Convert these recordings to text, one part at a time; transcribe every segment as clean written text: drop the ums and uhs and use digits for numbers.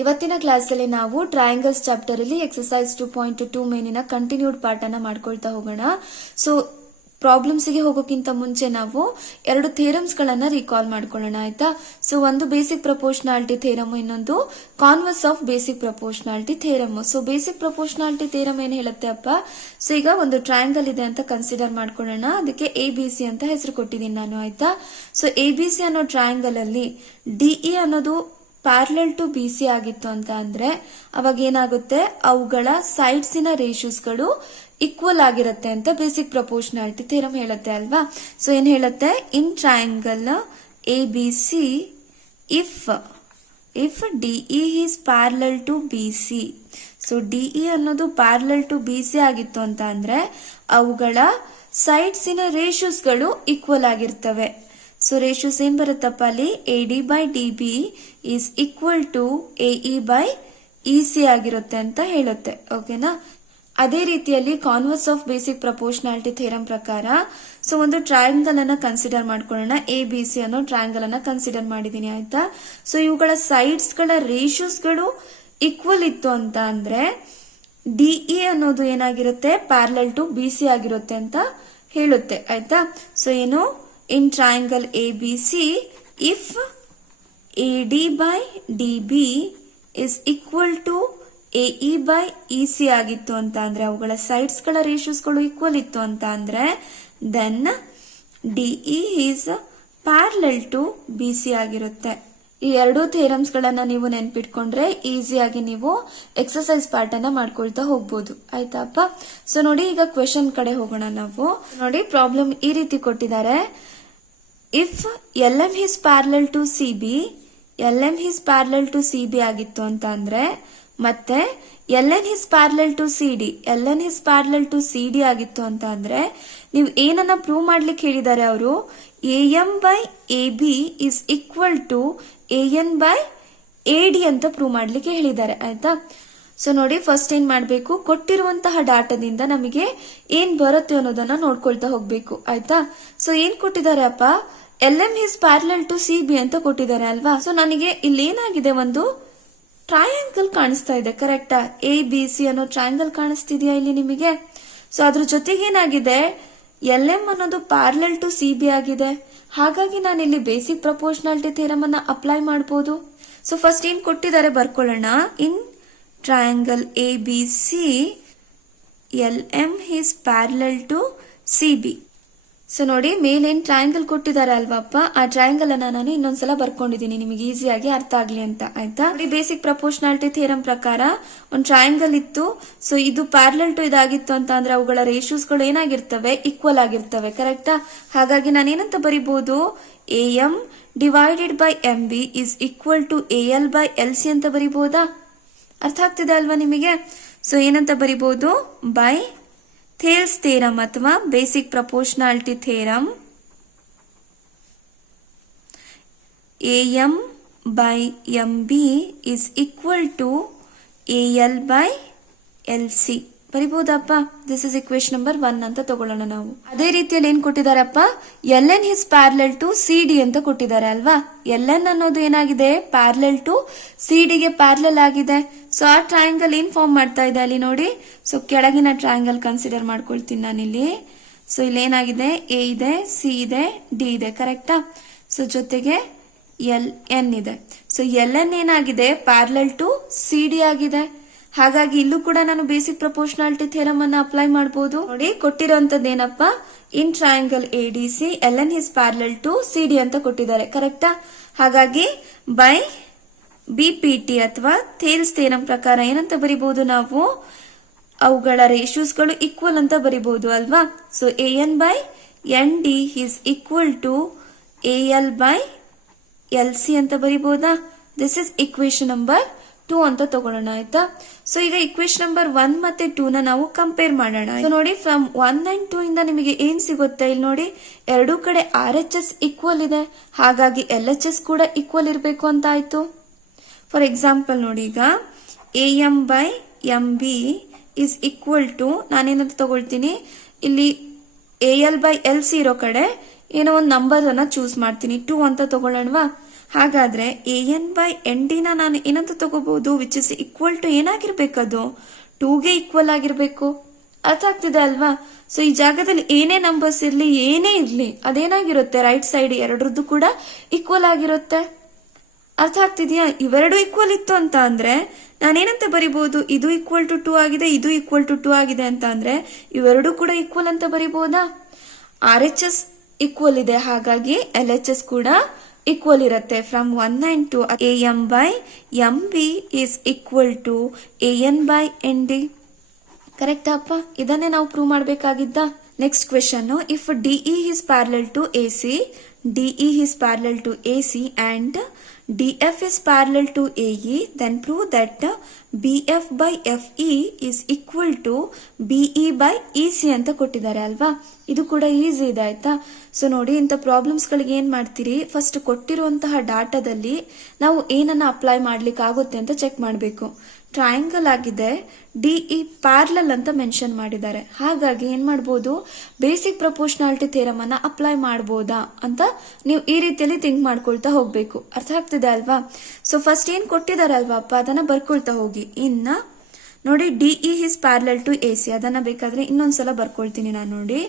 ಇವತ್ತಿನ ಕ್ಲಾಸಲ್ಲಿ ನಾವು ಟ್ರಯಾಂಗಲ್ಸ್ ಚಾಪ್ಟರ್ ಅಲ್ಲಿ ಎಕ್ಸರ್ಸೈಸ್ 2.2 ಮೇನಿನ ಕಂಟಿನ್ಯೂಡ್ ಪಾರ್ಟನ್ನ ಮಾಡ್ಕೊಳ್ತಾ ಹೋಗೋಣ. ಸೊ ಪ್ರಾಬ್ಲಮ್ಸ್ ಗೆ ಹೋಗೋಕ್ಕಿಂತ ಮುಂಚೆ ನಾವು ಎರಡು ಥಿಯರಮ್ಸ್ ಗಳನ್ನ ರಿಕಾಲ್ ಮಾಡ್ಕೊಳ್ಳೋಣ, ಆಯ್ತಾ. ಸೊ ಒಂದು ಬೇಸಿಕ್ ಪ್ರಪೋರ್ಷನಾಲಿಟಿ ಥಿಯರಮ್, ಇನ್ನೊಂದು converse of basic proportionality theorem. So basic proportionality theorem ಏನ್ ಹೇಳುತ್ತೆ ಅಪ್ಪ, ಸೊ ಈಗ ಒಂದು ಟ್ರಯಾಂಗಲ್ ಇದೆ ಅಂತ ಕನ್ಸಿಡರ್ ಮಾಡ್ಕೊಳ್ಳೋಣ, ಅದಕ್ಕೆ ABC ಅಂತ ಹೆಸರು ಕೊಟ್ಟಿದ್ದೀನಿ ನಾನು, ಆಯ್ತಾ. ಸೊ ABC ಅನ್ನೋ ಟ್ರಯಾಂಗಲ್ ಅಲ್ಲಿ DE ಅನ್ನೋದು ಪ್ಯಾರಲಲ್ ಟು BC ಆಗಿತ್ತು ಅಂತ ಅಂದ್ರೆ ಅವಾಗ ಏನಾಗುತ್ತೆ, ಅವುಗಳ ಸೈಡ್ಸಿನ ರೇಷಿಯೋಸ್ಗಳು ಈಕ್ವಲ್ ಆಗಿರುತ್ತೆ ಅಂತ ಬೇಸಿಕ್ ಪ್ರಪೋರ್ಷನಾಲಿಟಿ ಥಿಯರಮ್ ಹೇಳುತ್ತೆ ಅಲ್ವಾ. ಸೊ ಏನ್ ಹೇಳುತ್ತೆ, in triangle ABC if DE is parallel to BC. So DE ಅನ್ನೋದು ಪ್ಯಾರಲಲ್ ಟು BC ಆಗಿತ್ತು ಅಂತ ಅಂದ್ರೆ ಅವುಗಳ ಸೈಡ್ಸಿನ ರೇಷಿಯೋಸ್ಗಳು ಈಕ್ವಲ್ ಆಗಿರ್ತವೆ. ಸೊ ರೇಷಿಯೋಸ್ ಏನ್ ಬರುತ್ತಪ್ಪ ಅಲ್ಲಿ, AD by DB is equal to AE by EC ಆಗಿರುತ್ತೆ ಅಂತ ಹೇಳುತ್ತೆ, ಓಕೆನಾ. ಅದೇ ರೀತಿಯಲ್ಲಿ converse of basic proportionality theorem ಪ್ರಕಾರ ಸೊ ಒಂದು ಟ್ರಯಾಂಗಲ್ ಅನ್ನ ಕನ್ಸಿಡರ್ ಮಾಡ್ಕೊಳ್ಳೋಣ, ABC ಅನ್ನೋ ಟ್ರಯಾಂಗಲ್ ಅನ್ನ ಕನ್ಸಿಡರ್ ಮಾಡಿದೀನಿ, ಆಯ್ತಾ. ಸೊ ಇವುಗಳ ಸೈಡ್ಸ್ ಗಳ ರೇಷಿಯೋಸ್ಗಳು ಈಕ್ವಲ್ ಇತ್ತು ಅಂತ ಅಂದ್ರೆ DE ಅನ್ನೋದು ಏನಾಗಿರುತ್ತೆ, ಪ್ಯಾರಲಲ್ ಟು BC ಆಗಿರುತ್ತೆ ಅಂತ ಹೇಳುತ್ತೆ, ಆಯ್ತಾ. ಸೊ ಏನು, in triangle ABC if AD by DB is equal to AE by EC ಆಗಿತ್ತು ಅಂತ ಅಂದ್ರೆ ಅವುಗಳ ಸೈಡ್ಸ್ ಗಳ ರೇಷಿಯೋಸ್ಗಳು ಈಕ್ವಲ್ ಇತ್ತು ಅಂತ ಅಂದ್ರೆ then DE is parallel to BC ಆಗಿರುತ್ತೆ. ಈ ಎರಡು ಥಿಯರಮ್ಸ್ ಗಳನ್ನ ನೀವು ನೆನ್ಪಿಟ್ಕೊಂಡ್ರೆ ಈಸಿಯಾಗಿ ನೀವು ಎಕ್ಸರ್ಸೈಸ್ ಪಾರ್ಟ್ ಅನ್ನ ಮಾಡ್ಕೊಳ್ತಾ ಹೋಗ್ಬೋದು, ಆಯ್ತಾಪ್ಪ. ಸೊ ನೋಡಿ, ಈಗ ಕ್ವೆಶನ್ ಕಡೆ ಹೋಗೋಣ ನಾವು. ನೋಡಿ, ಪ್ರಾಬ್ಲಮ್ ಈ ರೀತಿ ಕೊಟ್ಟಿದ್ದಾರೆ. If LM is parallel to CB, LM is parallel to CB ಆಗಿತ್ತು ಅಂತ ಅಂದ್ರೆ, ಮತ್ತೆ LN is parallel to CD, LN is parallel to CD ಆಗಿತ್ತು ಅಂತ ಅಂದ್ರೆ ನೀವು ಏನನ್ನ ಪ್ರೂವ್ ಮಾಡ್ಲಿಕ್ಕೆ ಹೇಳಿದ್ದಾರೆ ಅವರು, AM by AB is equal to AN by AD ಅಂತ ಪ್ರೂವ್ ಮಾಡ್ಲಿಕ್ಕೆ ಹೇಳಿದ್ದಾರೆ, ಆಯ್ತಾ. ಸೊ ನೋಡಿ, ಫಸ್ಟ್ ಏನ್ ಮಾಡ್ಬೇಕು, ಕೊಟ್ಟಿರುವಂತಹ ಡಾಟಾದಿಂದ ನಮಗೆ ಏನ್ ಬರುತ್ತೆ ಅನ್ನೋದನ್ನ ನೋಡ್ಕೊಳ್ತಾ ಹೋಗ್ಬೇಕು, ಆಯ್ತಾ. ಸೊ ಏನ್ ಕೊಟ್ಟಿದ್ದಾರೆ ಅಪ್ಪ, LM is parallel to CB ಅಂತ ಕೊಟ್ಟಿದ್ದಾರೆ ಅಲ್ವಾ. ಸೊ ನನಗೆ ಇಲ್ಲಿ ಏನಾಗಿದೆ, ಒಂದು ಟ್ರಯಾಂಗಲ್ ಕಾಣಿಸ್ತಾ ಇದೆ, ಕರೆಕ್ಟಾ. ABC ಅನ್ನೋ ಟ್ರಯಾಂಗಲ್ ಕಾಣಿಸ್ತಿದ್ಯಾ ಇಲ್ಲಿ ನಿಮಗೆ. ಸೊ ಅದ್ರ ಜೊತೆಗೆ ಏನಾಗಿದೆ, LM ಅನ್ನೋದು ಪ್ಯಾರಲಲ್ ಟು CB ಆಗಿದೆ. ಹಾಗಾಗಿ ನಾನು ಇಲ್ಲಿ ಬೇಸಿಕ್ ಪ್ರಪೋರ್ಷನಾಲಿಟಿ ಥಿಯರಮ್ ಅನ್ನ ಅಪ್ಲೈ ಮಾಡಬಹುದು. ಸೊ ಫಸ್ಟ್ ಏನ್ ಕೊಟ್ಟಿದ್ದಾರೆ ಬರ್ಕೊಳ್ಳೋಣ. In triangle ABC LM is parallel to CB. So ನೋಡಿ, ಮೇಲೇನ್ ಟ್ರಯಾಂಗಲ್ ಕೊಟ್ಟಿದ್ದಾರೆ ಅಲ್ವಾಪ್ಪ, ಆ ಟ್ರಯಾಂಗಲ್ ಅನ್ನ ನಾನು ಇನ್ನೊಂದ್ಸಲ ಬರ್ಕೊಂಡಿದ್ದೀನಿ ನಿಮಗೆ ಈಸಿಯಾಗಿ ಅರ್ಥ ಆಗ್ಲಿ ಅಂತ, ಆಯ್ತಾ. ನೋಡಿ, ಬೇಸಿಕ್ ಪ್ರಪೋರ್ಷನಾಲಿಟಿ ಥಿಯರಮ್ ಪ್ರಕಾರ ಒಂದು ಟ್ರಯಾಂಗಲ್ ಇತ್ತು. ಸೊ ಇದು ಪ್ಯಾರಲಲ್ ಟು ಇದಾಗಿತ್ತು ಅಂತ ಅಂದ್ರೆ ಅವುಗಳ ರೇಷಿಯೋಸ್ಗಳು ಏನಾಗಿರ್ತವೆ, ಈಕ್ವಲ್ ಆಗಿರ್ತವೆ, ಕರೆಕ್ಟಾ. ಹಾಗಾಗಿ ನಾನು ಏನಂತ ಬರಿಬಹುದು, AM divided by MB is equal to AL by LC ಅಂತ ಬರಿಬಹುದಾ. ಅರ್ಥ ಆಗ್ತಿದೆ ಅಲ್ವಾ ನಿಮಗೆ. ಸೊ ಏನಂತ ಬರಿಬಹುದು, ಬೈ ಥೇಲ್ಸ್ ಥಿಯರಮ್ ಅಥವಾ basic proportionality theorem AM by MB is equal to AL by LC ಬರಿಬಹುದಪ್ಪ. ದಿಸ್ ಇಸ್ ಇಕ್ವೇಶನ್ ನಂಬರ್ 1 ಅಂತ ತಗೊಳ್ಳೋಣ ನಾವು. ಅದೇ ರೀತಿಯಲ್ಲಿ ಏನ್ ಕೊಟ್ಟಿದಾರಪ್ಪ, LN is parallel to CD ಅಂತ ಕೊಟ್ಟಿದ್ದಾರೆ ಅಲ್ವಾ. LN ಅನ್ನೋದು ಏನಾಗಿದೆ, ಪ್ಯಾರಲಲ್ ಟು CD ಗೆ ಪ್ಯಾರಲಲ್ ಆಗಿದೆ. ಸೊ ಆ ಟ್ರಯಾಂಗಲ್ ಏನ್ ಫಾರ್ಮ್ ಮಾಡ್ತಾ ಇದೆ ಅಲ್ಲಿ ನೋಡಿ. ಸೊ ಕೆಳಗಿನ ಟ್ರಯಾಂಗಲ್ ಕನ್ಸಿಡರ್ ಮಾಡ್ಕೊಳ್ತೀನಿ ನಾನಿಲ್ಲಿ. ಸೊ ಇಲ್ಲಿ ಏನಾಗಿದೆ, A ಇದೆ, C ಇದೆ, D ಇದೆ, ಕರೆಕ್ಟಾ. ಸೊ ಜೊತೆಗೆ LN ಇದೆ. ಸೊ LN ಏನಾಗಿದೆ, ಪ್ಯಾರಲಲ್ ಟು CD ಆಗಿದೆ. ಹಾಗಾಗಿ ಇಲ್ಲೂ ಕೂಡ ನಾನು ಬೇಸಿಕ್ ಪ್ರಪೋರ್ಷನಾಲಿಟಿ ಥಿಯರಮ್ ಅನ್ನ ಅಪ್ಲೈ ಮಾಡಬಹುದು. ನೋಡಿ, ಕೊಟ್ಟಿರೋಂತದ್ದು ಏನಪ್ಪ, in triangle ADC LN is parallel to CD ಅಂತ ಕೊಟ್ಟಿದ್ದಾರೆ, ಕರೆಕ್ಟಾ. ಹಾಗಾಗಿ ಬೈ BPT ಅಥವಾ ಥೇಲ್ಸ್ ಥಿಯರಮ್ ಪ್ರಕಾರ ಏನಂತ ಬರಿಬಹುದು ನಾವು, ಅವುಗಳ ರೇಷಿಯೋಸ್ಗಳು ಈಕ್ವಲ್ ಅಂತ ಬರಿಬಹುದು ಅಲ್ವಾ. So AN by ND is equal to AL by LC ಅಂತ ಬರಿಬಹುದಾ. ದಿಸ್ ಇಸ್ ಇಕ್ವೇಶನ್ ನಂಬರ್ 2 ಅಂತ ತಗೊಳ್ಳೋಣ, ಆಯ್ತಾ. ಸೊ ಈಗ ಇಕ್ವೇಶನ್ ನಂಬರ್ 1 ಮತ್ತೆ 2 ನ ನಾವು ಕಂಪೇರ್ ಮಾಡೋಣ. ಸೊ ನೋಡಿ, ಫ್ರಮ್ 1 and 2 ಇಂದ ನಿಮಗೆ ಏನ್ ಸಿಗುತ್ತೆ, ಇಲ್ಲಿ ನೋಡಿ ಎರಡೂ ಕಡೆ RHS ಈಕ್ವಲ್ ಇದೆ, ಹಾಗಾಗಿ LHS ಕೂಡ ಈಕ್ವಲ್ ಇರಬೇಕು ಅಂತ ಆಯ್ತು. ಫಾರ್ ಎಕ್ಸಾಂಪಲ್ ನೋಡಿ, ಈಗ AM by MB is equal to, ನಾನೇನಂತ ತಗೊಳ್ತೀನಿ, ಇಲ್ಲಿ AL by LC ಇರೋ ಕಡೆ ಏನೋ ಒಂದು ನಂಬರ್ ಅನ್ನ ಚೂಸ್ ಮಾಡ್ತೀನಿ, 2 ಅಂತ ತಗೊಳ್ಳೋಣವಾ. ಹಾಗಾದ್ರೆ AN/ND ನಾನು ಏನಂತ ತಗೋಬಹುದು, ವಿಚ್ ಇಸ್ ಈಕ್ವಲ್ ಟು ಏನಾಗಿರ್ಬೇಕದು 2ಗೆ ಈಕ್ವಲ್ ಆಗಿರ್ಬೇಕು. ಅರ್ಥ ಆಗ್ತಿದೆ ಅಲ್ವಾ? ಸೊ ಈ ಜಾಗದಲ್ಲಿ ಏನೇ ನಂಬರ್ಸ್ ಇರ್ಲಿ, ಏನೇ ಇರ್ಲಿ, ಅದೇನಾಗಿರುತ್ತೆ, ರೈಟ್ ಸೈಡ್ ಎರಡರದ್ದು ಕೂಡ ಈಕ್ವಲ್ ಆಗಿರುತ್ತೆ. ಅರ್ಥ ಆಗ್ತಿದ್ಯಾ? ಇವೆರಡು ಈಕ್ವಲ್ ಇತ್ತು ಅಂತ ಅಂದ್ರೆ ನಾನೇನಂತ ಬರಿಬಹುದು, ಇದು ಈಕ್ವಲ್ ಟು 2 ಆಗಿದೆ, ಇದು ಈಕ್ವಲ್ ಟು 2 ಆಗಿದೆ ಅಂತ ಅಂದ್ರೆ ಇವೆರಡು ಕೂಡ ಈಕ್ವಲ್ ಅಂತ ಬರಿಬಹುದಾ? RHS ಈಕ್ವಲ್ ಇದೆ, ಹಾಗಾಗಿ LHS ಕೂಡ ಈಕ್ವಲ್ ಇರುತ್ತೆ. From 1 and 2 AM/MB is equal to AN/ND. Correct ಅಪ್ಪ? ಇದನ್ನೇ ನಾವು ಪ್ರೂವ್ ಮಾಡಬೇಕಾಗಿದ್ದ. Next question, if DE is parallel to AC, DE is parallel to AC and DF is parallel to AE, then prove that BF/FE is equal to BE/EC ಅಂತ ಕೊಟ್ಟಿದ್ದಾರೆ ಅಲ್ವಾ. ಇದು ಕೂಡ easy ಇದೆ ಆಯ್ತಾ. ಸೊ ನೋಡಿ, ಇಂಥ ಪ್ರಾಬ್ಲಮ್ಸ್ ಗಳಿಗೆ ಏನ್ ಮಾಡ್ತೀರಿ, ಫಸ್ಟ್ ಕೊಟ್ಟಿರುವಂತಹ ಡಾಟಾದಲ್ಲಿ ನಾವು ಏನನ್ನ ಅಪ್ಲೈ ಮಾಡ್ಲಿಕ್ಕೆ ಆಗುತ್ತೆ ಅಂತ ಚೆಕ್ ಮಾಡಬೇಕು. ಟ್ರಯಾಂಗಲ್ ಆಗಿದೆ, DE ಪ್ಯಾರಲಲ್ ಅಂತ ಮೆನ್ಷನ್ ಮಾಡಿದ್ದಾರೆ, ಹಾಗಾಗಿ ಏನ್ ಮಾಡಬಹುದು, ಬೇಸಿಕ್ ಪ್ರಪೋರ್ಷನಾಲಿಟಿ ಥಿಯರಮ್ ಅನ್ನ ಅಪ್ಲೈ ಮಾಡಬಹುದಾ ಅಂತ ನೀವು ಈ ರೀತಿಯಲ್ಲಿ ಥಿಂಕ್ ಮಾಡ್ಕೊಳ್ತಾ ಹೋಗ್ಬೇಕು. ಅರ್ಥ ಆಗ್ತಿದೆ ಅಲ್ವಾ? ಸೊ ಫಸ್ಟ್ ಏನ್ ಕೊಟ್ಟಿದ್ದಾರೆ ಅಲ್ವಾ ಅಪ್ಪ, ಅದನ್ನ ಬರ್ಕೊಳ್ತಾ ಹೋಗಿ. ಇನ್ನ ನೋಡಿ, DE is parallel to AC, ಅದನ್ನ ಬೇಕಾದ್ರೆ ಇನ್ನೊಂದ್ಸಲ ಬರ್ಕೊಳ್ತೀನಿ ನಾನು. ನೋಡಿ,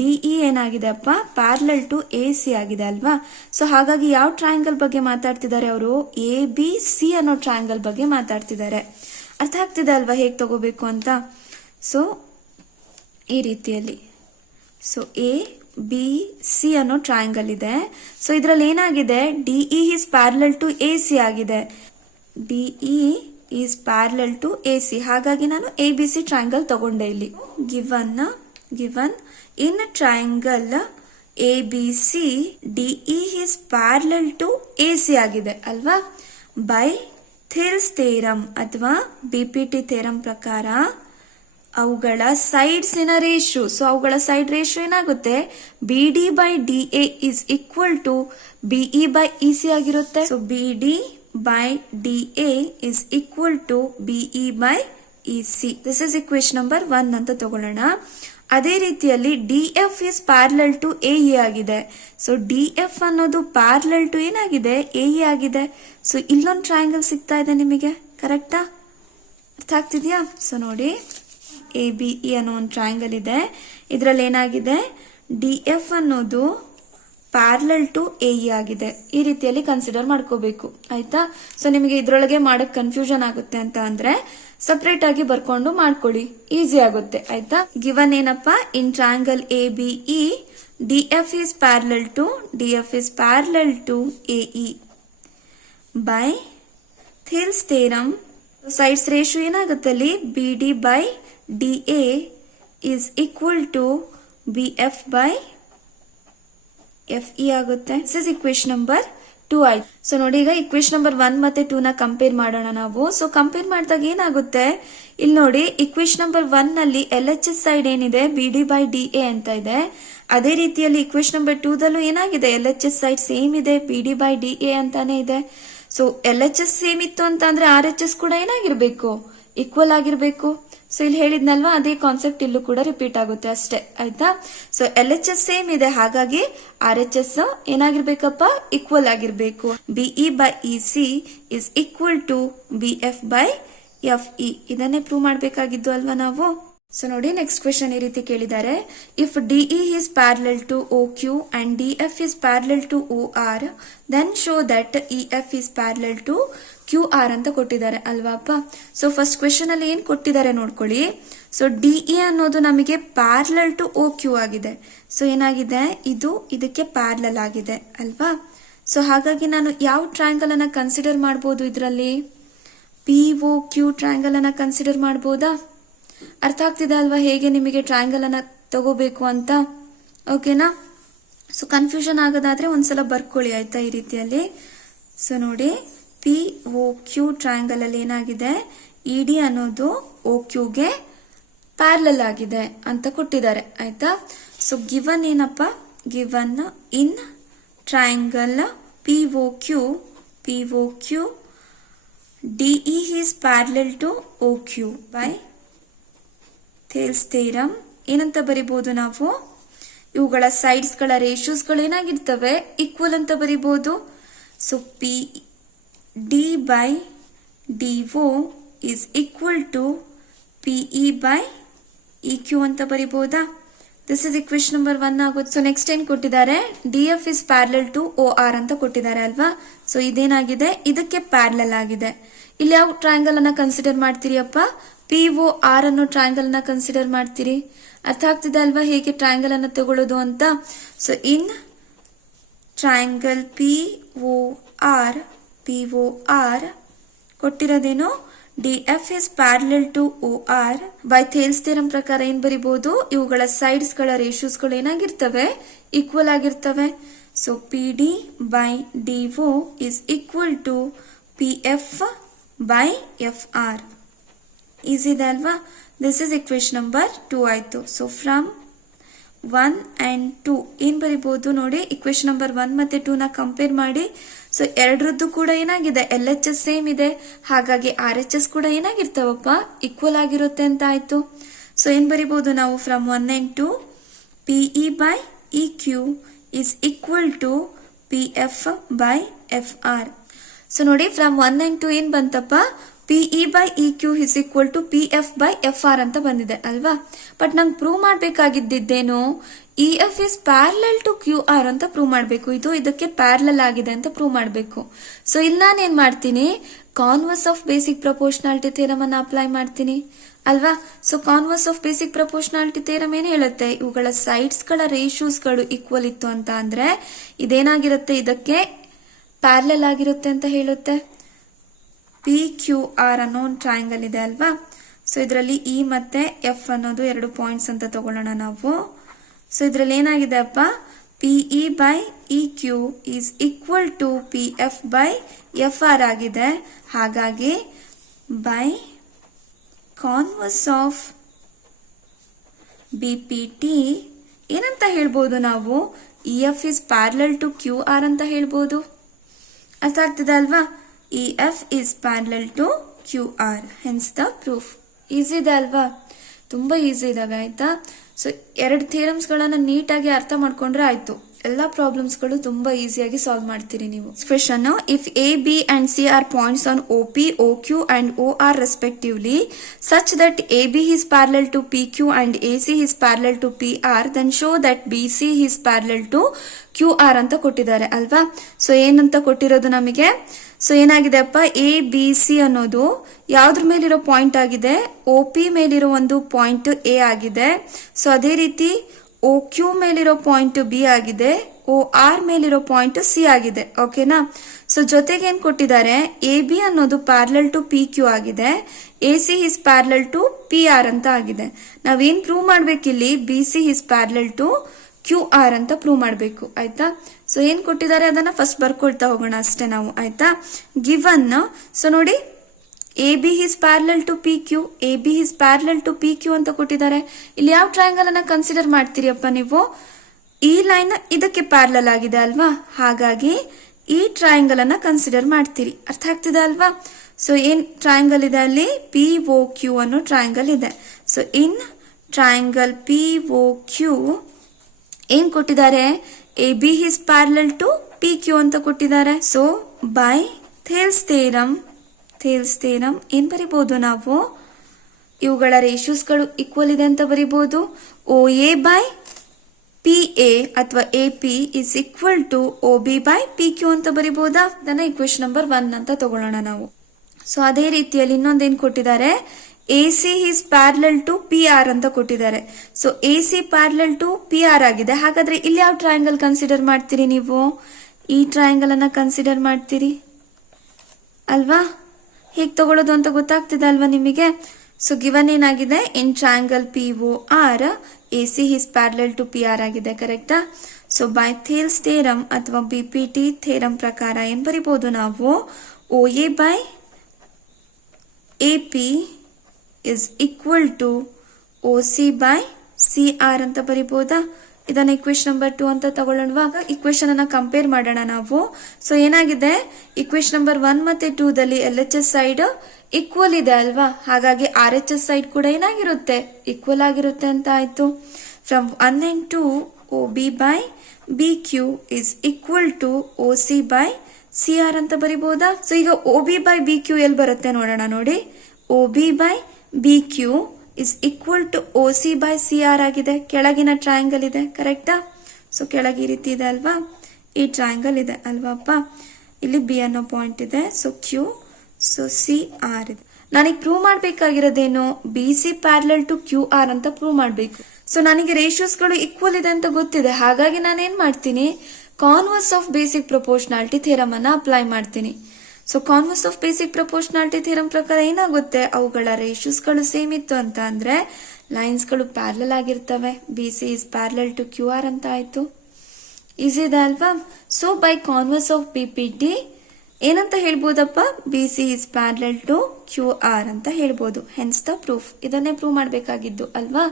DE ಏನಾಗಿದೆ ಅಪ್ಪ, ಪ್ಯಾರಲಲ್ ಟು AC ಆಗಿದೆ ಅಲ್ವಾ. ಸೊ ಹಾಗಾಗಿ ಯಾವ ಟ್ರಯಾಂಗಲ್ ಬಗ್ಗೆ ಮಾತಾಡ್ತಿದ್ದಾರೆ ಅವರು, ABC ಅನ್ನೋ ಟ್ರಯಾಂಗಲ್ ಬಗ್ಗೆ ಮಾತಾಡ್ತಿದ್ದಾರೆ. ಅರ್ಥ ಆಗ್ತಿದೆ ಅಲ್ವಾ ಹೇಗೆ ತಗೋಬೇಕು ಅಂತ? ಸೊ ಈ ರೀತಿಯಲ್ಲಿ, ಸೊ ABC ಅನ್ನೋ ಟ್ರಯಾಂಗಲ್ ಇದೆ. ಸೊ ಇದ್ರಲ್ಲಿ ಏನಾಗಿದೆ, DE is parallel to AC ಆಗಿದೆ. DE is parallel to AC, ಹಾಗಾಗಿ ನಾನು ABC ಟ್ರಯಾಂಗಲ್ ತಗೊಂಡೆ ಇಲ್ಲಿ. Given in triangle ABC DE is parallel to AC ಆಗಿದೆ ಅಲ್ವಾ. ಬೈ ಥೇಲ್ಸ್ ಥಿಯರಮ್ ಅಥವಾ BPT ಥಿಯರಮ್ ಪ್ರಕಾರ ಅವುಗಳ ಸೈಡ್ಸಿನ ರೇಷಿಯೋ, ಸೊ ಅವುಗಳ ಸೈಡ್ ರೇಷಿಯೋ ಏನಾಗುತ್ತೆ, BD/DA is equal to BE/EC ಆಗಿರುತ್ತೆ. So BD/DA is equal to BE/EC. This is equation number 1 ಅಂತ ತಗೊಳ್ಳೋಣ. ಅದೇ ರೀತಿಯಲ್ಲಿ DF is parallel to AE ಆಗಿದೆ. ಸೊ DF ಅನ್ನೋದು ಪ್ಯಾರಲಲ್ ಟು ಏನಾಗಿದೆ, AE ಆಗಿದೆ. ಸೊ ಇಲ್ಲೊಂದು ಟ್ರಯಾಂಗಲ್ ಸಿಗ್ತಾ ಇದೆ ನಿಮಗೆ, ಕರೆಕ್ಟಾ? ಅರ್ಥ ಆಗ್ತಿದ್ಯಾ? ಸೊ ನೋಡಿ, ABE ಅನ್ನೋ ಒಂದು ಟ್ರಯಾಂಗಲ್ ಇದೆ. ಇದರಲ್ಲಿ ಏನಾಗಿದೆ, DF ಅನ್ನೋದು ಪ್ಯಾರಲಲ್ ಟು AE ಆಗಿದೆ. ಈ ರೀತಿಯಲ್ಲಿ ಕನ್ಸಿಡರ್ ಮಾಡ್ಕೋಬೇಕು ಆಯ್ತಾ. ಸೊ ನಿಮಗೆ ಇದ್ರೊಳಗೆ ಮಾಡಕ್ ಕನ್ಫ್ಯೂಷನ್ ಆಗುತ್ತೆ ಅಂತ ಅಂದ್ರೆ ಸಪರೇಟ್ ಆಗಿ ಬರ್ಕೊಂಡು ಮಾಡ್ಕೊಳ್ಳಿ, ಈಸಿ ಆಗುತ್ತೆ ಆಯ್ತಾ. ಗಿವನ್ ಏನಪ್ಪಾ, in triangle ABE DF is parallel to AE by Thales theorem. Sides ratio ಏನಾಗುತ್ತೆ ಅಲ್ಲಿ, BD/DA is equal to BF/FE ಆಗುತ್ತೆ. ದಿಸ್ ಇಸ್ ಇಕ್ವೇಶನ್ ನಂಬರ್ 2 ಆಯ್ತು. ಸೊ ನೋಡಿ, ಈಗ ಇಕ್ವೇಶನ್ ನಂಬರ್ 1 ಮತ್ತೆ 2 ನ ಕಂಪೇರ್ ಮಾಡೋಣ ನಾವು. ಸೊ ಕಂಪೇರ್ ಮಾಡಿದಾಗ ಏನಾಗುತ್ತೆ, ಇಲ್ಲಿ ನೋಡಿ, ಇಕ್ವೇಶನ್ ನಂಬರ್ 1 ನಲ್ಲಿ LHS ಸೈಡ್ ಏನಿದೆ, BD/DA ಅಂತ ಇದೆ. ಅದೇ ರೀತಿಯಲ್ಲಿ ಇಕ್ವೇಶನ್ ನಂಬರ್ 2 ದಲ್ಲೂ ಏನಾಗಿದೆ, LHS ಸೈಡ್ ಸೇಮ್ ಇದೆ, BD/DA ಅಂತಾನೆ ಇದೆ. ಸೊ LHS ಸೇಮ್ ಇತ್ತು ಅಂತ ಅಂದ್ರೆ RHS ಕೂಡ ಏನಾಗಿರ್ಬೇಕು, ಈಕ್ವಲ್ ಆಗಿರ್ಬೇಕು. ಸೊ ಇಲ್ಲಿ ಹೇಳಿದ್ನಲ್ವಾ, ಅದೇ ಕಾನ್ಸೆಪ್ಟ್ ಇಲ್ಲೂ ಕೂಡ ರಿಪೀಟ್ ಆಗುತ್ತೆ ಅಷ್ಟೇ ಆಯ್ತಾ. ಸೊ LHS ಸೇಮ್ ಇದೆ, ಹಾಗಾಗಿ RHS ಏನಾಗಿರ್ಬೇಕಪ್ಪ, ಈಕ್ವಲ್ ಆಗಿರ್ಬೇಕು. BE/EC is equal to BF/FE. ಇದನ್ನೇ ಪ್ರೂವ್ ಮಾಡಬೇಕಾಗಿದ್ದು ಅಲ್ವಾ ನಾವು. ಸೊ ನೋಡಿ, ನೆಕ್ಸ್ಟ್ ಕ್ವೆಶನ್ ಈ ರೀತಿ ಕೇಳಿದ್ದಾರೆ, if DE is parallel to OQ and DF is parallel to OR, then show that EF is parallel to QR ಅಂತ ಕೊಟ್ಟಿದ್ದಾರೆ ಅಲ್ವಾಪ್ಪ. ಸೊ ಫಸ್ಟ್ ಕ್ವೆಶನ್ ಅಲ್ಲಿ ಏನ್ ಕೊಟ್ಟಿದ್ದಾರೆ ನೋಡ್ಕೊಳ್ಳಿ. ಸೊ DE ಅನ್ನೋದು ನಮಗೆ ಪ್ಯಾರಲಲ್ ಟು OQ ಆಗಿದೆ. ಸೊ ಏನಾಗಿದೆ, ಇದು ಇದಕ್ಕೆ ಪ್ಯಾರಲಲ್ ಆಗಿದೆ ಅಲ್ವಾ. ಸೊ ಹಾಗಾಗಿ ನಾನು ಯಾವ ಟ್ರಯಾಂಗಲ್ ಅನ್ನ ಕನ್ಸಿಡರ್ ಮಾಡಬಹುದು, ಇದರಲ್ಲಿ POQ ಟ್ರಯಾಂಗಲ್ ಅನ್ನ ಕನ್ಸಿಡರ್ ಮಾಡಬಹುದಾ? ಅರ್ಥ ಆಗ್ತಿದೆ ಅಲ್ವಾ ಹೇಗೆ ನಿಮಗೆ ಟ್ರಯಾಂಗಲ್ ಅನ್ನ ತಗೋಬೇಕು ಅಂತ, ಓಕೆನಾ. ಸೊ ಕನ್ಫ್ಯೂಷನ್ ಆಗೋದಾದ್ರೆ ಒಂದ್ಸಲ ಬರ್ಕೊಳ್ಳಿ ಆಯ್ತಾ ಈ ರೀತಿಯಲ್ಲಿ. ಸೊ ನೋಡಿ, POQ ಟ್ರಯಾಂಗಲ್ ಅಲ್ಲಿ ಏನಾಗಿದೆ, ED ಅನ್ನೋದು OQಗೆ ಪ್ಯಾರಲಲ್ ಆಗಿದೆ ಅಂತ ಕೊಟ್ಟಿದ್ದಾರೆ ಆಯ್ತಾ. ಸೊ ಗಿವನ್ ಏನಪ್ಪ, given in triangle POQ DE is parallel to OQ by Thales theorem. ಏನಂತ ಬರಿಬಹುದು ನಾವು, ಇವುಗಳ ಸೈಡ್ಸ್ ಗಳ ರೇಷಿಯೋಸ್ ಗಳು ಏನಾಗಿರ್ತವೆ, ಈಕ್ವಲ್ ಅಂತ ಬರಿಬಹುದು. So P D by D O is equal to P E by E Q ಅಂತ ಬರಿಬಹುದಾ? ದಿಸ್ ಇಸ್ ಇಕ್ವೇಶನ್ ನಂಬರ್ 1 ಆಗುತ್ತೆ. ಸೊ ನೆಕ್ಸ್ಟ್ ಏನ್ ಕೊಟ್ಟಿದ್ದಾರೆ, D F is parallel to O R ಅಂತ ಕೊಟ್ಟಿದ್ದಾರೆ ಅಲ್ವಾ. ಸೊ ಇದೇನಾಗಿದೆ, ಇದಕ್ಕೆ ಪ್ಯಾರಲಲ್ ಆಗಿದೆ. ಇಲ್ಲಿ ಯಾವ ಟ್ರಯಾಂಗಲ್ ಅನ್ನ ಕನ್ಸಿಡರ್ ಮಾಡ್ತೀರಿ ಅಪ್ಪ? ಪಿ ಒ ಆರ್ ಅನ್ನೋ ಟ್ರಯಾಂಗಲ್ ಅನ್ನ ಕನ್ಸಿಡರ್ ಮಾಡ್ತೀರಿ. ಅರ್ಥ ಆಗ್ತಿದೆ ಅಲ್ವಾ ಹೇಗೆ ಟ್ರಯಾಂಗಲ್ ಅನ್ನ ತಗೊಳ್ಳೋದು ಅಂತ? So in triangle P O R ಕೊಟ್ಟಿರೋದೇನು, D F is parallel to O R. By Thales theorem ಪ್ರಕಾರ ಏನ್ ಬರಿಬಹುದು, ಇವುಗಳ ಸೈಡ್ಸ್ ಗಳ ರೇಷಿಯೋಸ್ ಗಳು ಏನಾಗಿರ್ತವೆ, ಈಕ್ವಲ್ ಆಗಿರ್ತವೆ. So P D by D O is equal to P F by F R. Easy ಇದೆ ಅಲ್ವಾ? ದಿಸ್ ಇಸ್ ಇಕ್ವೇಶನ್ ನಂಬರ್ 2 ಆಯ್ತು. ಸೊ ಫ್ರಮ್ 1 and 2 ಏನ್ ಬರಿಬಹುದು ನೋಡಿ, ಇಕ್ವೇಶನ್ ನಂಬರ್ 1 ಮತ್ತೆ 2 ನ ಕಂಪೇರ್ ಮಾಡಿ. ಸೊ ಎರಡರದ್ದು ಕೂಡ ಏನಾಗಿದೆ, ಎಲ್ ಎಚ್ ಎಸ್ ಸೇಮ್ ಇದೆ, ಹಾಗಾಗಿ ಆರ್ ಎಚ್ ಎಸ್ ಕೂಡ ಏನಾಗಿರ್ತಾವಪ್ಪ, ಈಕ್ವಲ್ ಆಗಿರುತ್ತೆ ಅಂತ ಆಯ್ತು. ಸೊ ಏನ್ ಬರಿಬಹುದು ನಾವು, from 1 and 2 P E by E Q is equal to P F by F R. So ನೋಡಿ ಫ್ರಮ್ 1 and 2 ಏನ್ ಬಂತಪ್ಪ, P E by E Q is equal to P F by F R ಅಂತ ಬಂದಿದೆ ಅಲ್ವಾ. But ನಂಗೆ prove ಮಾಡ್ಬೇಕಾಗಿದ್ದೇನು, E F is parallel to Q R ಅಂತ prove ಮಾಡಬೇಕು. ಇದು ಇದಕ್ಕೆ ಪ್ಯಾರಲಲ್ ಆಗಿದೆ ಅಂತ ಪ್ರೂವ್ ಮಾಡಬೇಕು. ಸೊ ಇಲ್ಲಿ ನಾನು ಏನ್ ಮಾಡ್ತೀನಿ, converse of basic proportionality theorem ಅನ್ನ ಅಪ್ಲೈ ಮಾಡ್ತೀನಿ ಅಲ್ವಾ. So converse of basic proportionality theorem ಏನ್ ಹೇಳುತ್ತೆ, ಇವುಗಳ ಸೈಡ್ಸ್ ಗಳ ರೇಷಿಯೋಸ್ ಗಳು ಈಕ್ವಲ್ ಇತ್ತು ಅಂತ ಅಂದ್ರೆ ಇದೇನಾಗಿರುತ್ತೆ, ಇದಕ್ಕೆ ಪ್ಯಾರಲಲ್ ಆಗಿರುತ್ತೆ ಅಂತ ಹೇಳುತ್ತೆ. ಪಿ ಕ್ಯೂ ಆರ್ ಅನ್ನೋ ಒಂದು ಟ್ರಯಾಂಗಲ್ ಇದೆ ಅಲ್ವಾ. ಸೊ ಇದರಲ್ಲಿ ಇ ಮತ್ತೆ ಎಫ್ ಅನ್ನೋದು 2 ಪಾಯಿಂಟ್ಸ್ ಅಂತ ತಗೊಳ್ಳೋಣ ನಾವು. ಸೊ ಇದರಲ್ಲಿ ಏನಾಗಿದೆ ಅಪ್ಪ, P E by E Q is equal to P F by F R ಆಗಿದೆ. ಹಾಗಾಗಿ by converse of B P T ಏನಂತ ಹೇಳ್ಬೋದು ನಾವು, E F is parallel to Q R ಅಂತ ಹೇಳ್ಬೋದು. ಅರ್ಥ ಆಗ್ತದೆ ಅಲ್ವಾ? E F is parallel to Q R, hence the proof. Easy ಇದೆ ಅಲ್ವಾ? ತುಂಬಾ ಈಸಿ ಇದಾವೆ ಆಯ್ತಾ. ಸೊ 2 ಥಿಯರಮ್ಸ್ ಗಳನ್ನ ನೀಟಾಗಿ ಅರ್ಥ ಮಾಡ್ಕೊಂಡ್ರೆ ಆಯ್ತು, ಎಲ್ಲಾ ಪ್ರಾಬ್ಲಮ್ಸ್ ಗಳು ತುಂಬಾ ಈಸಿಯಾಗಿ ಸಾಲ್ವ್ ಮಾಡ್ತೀರಿ ನೀವು. Question, if A B and C are points on O P, O Q and O R respectively such that AB is parallel to PQ and AC is parallel to PR, then show that BC is parallel to QR ಅಂತ ಕೊಟ್ಟಿದ್ದಾರೆ ಅಲ್ವಾ. So ಏನಂತ ಕೊಟ್ಟಿರೋದು ನಮಗೆ, so ಏನಾಗಿದೆ ಅಪ್ಪ, A B C ಅನ್ನೋದು ಯಾವ್ದ್ರ ಮೇಲಿರೋ ಪಾಯಿಂಟ್ ಆಗಿದೆ, ಒ ಪಿ ಮೇಲಿರೋ ಒಂದು ಪಾಯಿಂಟ್ ಎ ಆಗಿದೆ. ಸೊ ಅದೇ ರೀತಿ ಒ ಕ್ಯೂ ಮೇಲಿರೋ ಪಾಯಿಂಟ್ ಬಿ ಆಗಿದೆ, ಒ ಆರ್ ಮೇಲಿರೋ ಪಾಯಿಂಟ್ ಸಿ ಆಗಿದೆ. ಓಕೆನಾ. ಸೊ ಜೊತೆಗೆ ಏನ್ ಕೊಟ್ಟಿದ್ದಾರೆ, ಎ ಬಿ ಅನ್ನೋದು ಪ್ಯಾರಲಲ್ ಟು ಪಿ ಕ್ಯೂ ಆಗಿದೆ, A C is parallel to P R ಅಂತ ಆಗಿದೆ. ನಾವೇನ್ ಪ್ರೂವ್ ಮಾಡ್ಬೇಕಿಲ್ಲಿ, B C is parallel to Q R ಅಂತ ಪ್ರೂವ್ ಮಾಡಬೇಕು ಆಯ್ತಾ. ಸೊ ಏನ್ ಕೊಟ್ಟಿದ್ದಾರೆ ಅದನ್ನ ಫಸ್ಟ್ ಬರ್ಕೊಳ್ತಾ ಹೋಗೋಣ ಅಷ್ಟೇ ನಾವು ಆಯ್ತಾ. ಗಿವನ್, ಸೊ ನೋಡಿ A B is parallel to P Q, A B is parallel to P Q ಅಂತ ಕೊಟ್ಟಿದ್ದಾರೆ. ಇಲ್ಲಿ ಯಾವ ಟ್ರಯಾಂಗಲ್ ಅನ್ನ ಕನ್ಸಿಡರ್ ಮಾಡ್ತೀರಿ ಅಪ್ಪ ನೀವು, ಈ ಲೈನ್ ಇದಕ್ಕೆ ಪ್ಯಾರಲಲ್ ಆಗಿದೆ ಅಲ್ವಾ, ಹಾಗಾಗಿ ಈ ಟ್ರಯಾಂಗಲ್ ಅನ್ನ ಕನ್ಸಿಡರ್ ಮಾಡ್ತೀರಿ. ಅರ್ಥ ಆಗ್ತಿದೆ ಅಲ್ವಾ. ಸೊ ಏನ್ ಟ್ರಯಾಂಗಲ್ ಇದೆ ಅಲ್ಲಿ, ಪಿ ಒ ಕ್ಯೂ ಅನ್ನೋ ಟ್ರಯಾಂಗಲ್ ಇದೆ. So in triangle P O Q ಏನ್ ಕೊಟ್ಟಿದ್ದಾರೆ, A B is parallel to P Q ಅಂತ ಕೊಟ್ಟಿದ್ದಾರೆ. ಸೊ ಬೈ ಥೇಲ್ಸ್ ಥಿಯರಮ್ ಏನ್ ಬರಿಬಹುದು ನಾವು, ಇವುಗಳ ರೇಷಿಯೋಸ್ಗಳು ಈಕ್ವಲ್ ಇದೆ ಅಂತ ಬರಿಬಹುದು. O A by P A ಅಥವಾ A P is equal to O B by P Q ಅಂತ ಬರಿಬಹುದಾ. ಅದನ್ನ ಇಕ್ವೇಶನ್ ನಂಬರ್ 1 ಅಂತ ತಗೊಳ್ಳೋಣ ನಾವು. ಸೊ ಅದೇ ರೀತಿಯಲ್ಲಿ ಇನ್ನೊಂದೇನ್ ಕೊಟ್ಟಿದ್ದಾರೆ, A C is parallel to P R ಅಂತ ಕೊಟ್ಟಿದ್ದಾರೆ. So A C parallel to P R ಆಗಿದೆ. ಹಾಗಾದ್ರೆ ಇಲ್ಲಿ ಯಾವ ಟ್ರಯಾಂಗಲ್ ಕನ್ಸಿಡರ್ ಮಾಡ್ತೀರಿ ನೀವು, ಈ ಟ್ರಯಾಂಗಲ್ ಅನ್ನ ಕನ್ಸಿಡರ್ ಮಾಡ್ತೀರಿ ಅಲ್ವಾ. ಹೇಗೆ ತಗೊಳ್ಳೋದು ಅಂತ ಗೊತ್ತಾಗ್ತಿದೆ ಅಲ್ವಾ ನಿಮಗೆ. ಸೊ ಗಿವನ್ ಏನಾಗಿದೆ, in triangle P O R A C is parallel to P R ಆಗಿದೆ. ಕರೆಕ್ಟಾ. ಸೊ ಬೈ ಥೇಲ್ಸ್ ಥಿಯರಮ್ ಅಥವಾ ಬಿ ಪಿ ಟಿ ಥಿಯರಮ್ ಪ್ರಕಾರ ಏನ್ ಬರಿಬಹುದು ನಾವು, O A by A P is equal to OC by CR ಅಂತ ಬರಿಬಹುದಾ. ಇದನ್ನ equation number 2 ಅಂತ ತಗೊಳ್ಳೋಣವಾಗ ಇಕ್ವೇಶನ್ ಅನ್ನ ಕಂಪೇರ್ ಮಾಡೋಣ ನಾವು. ಸೊ ಏನಾಗಿದೆ, ಇಕ್ವೇಶನ್ ನಂಬರ್ 1 ಮತ್ತೆ 2 ದಲ್ಲಿ L H S side equal ಇದೆ ಅಲ್ವಾ, ಹಾಗಾಗಿ ಆರ್ ಎಚ್ ಎಸ್ ಸೈಡ್ ಕೂಡ ಏನಾಗಿರುತ್ತೆ, ಈಕ್ವಲ್ ಆಗಿರುತ್ತೆ ಅಂತ ಆಯ್ತು. From 1 and 2 O B by B Q is equal to O C by C R ಅಂತ ಬರಿಬಹುದಾ? ಸೊ ಈಗ O B by B Q ಎಲ್ಲಿ ಬರುತ್ತೆ ನೋಡೋಣ. ನೋಡಿ, O B by B Q is equal to O C by C R ಆಗಿದೆ. ಕೆಳಗಿನ triangle ಇದೆ, ಕರೆಕ್ಟಾ? ಸೊ ಕೆಳಗೆ ಈ ರೀತಿ ಇದೆ ಅಲ್ವಾ, ಈ ಟ್ರಯಾಂಗಲ್ ಇದೆ ಅಲ್ವಾಪ್ಪ. ಇಲ್ಲಿ ಬಿ ಅನ್ನೋ ಪಾಯಿಂಟ್ ಇದೆ, so Q, so C R ಇದೆ. ನನಗೆ ಪ್ರೂವ್ ಮಾಡ್ಬೇಕಾಗಿರೋದೇನು, B C parallel to Q R ಅಂತ ಪ್ರೂವ್ ಮಾಡಬೇಕು. ಸೊ ನನಗೆ ರೇಷಿಯೋಸ್ಗಳು ಈಕ್ವಲ್ ಇದೆ ಅಂತ ಗೊತ್ತಿದೆ, ಹಾಗಾಗಿ ನಾನು ಏನ್ ಮಾಡ್ತೀನಿ, converse of basic proportionality theorem ಅನ್ನ ಅಪ್ಲೈ ಮಾಡ್ತೀನಿ. So converse of basic proportionality theorem ಪ್ರಕಾರ ಏನಾಗುತ್ತೆ, ಅವುಗಳ ರೇಷಿಯೋಸ್ಗಳು ಸೇಮ್ ಇತ್ತು ಅಂತ ಅಂದ್ರೆ ಲೈನ್ಸ್ಗಳು ಪ್ಯಾರಲಲ್ ಆಗಿರ್ತವೆ. B C is parallel to Q R ಅಂತ ಆಯ್ತು. ಈಸಿ ಇದೆ ಅಲ್ವಾ? So by converse of B P T ಏನಂತ ಹೇಳ್ಬೋದಪ್ಪ, B C is parallel to Q R ಅಂತ ಹೇಳ್ಬೋದು. Hence the proof. ಇದನ್ನೇ ಪ್ರೂವ್ ಮಾಡಬೇಕಾಗಿದ್ದು ಅಲ್ವಾ?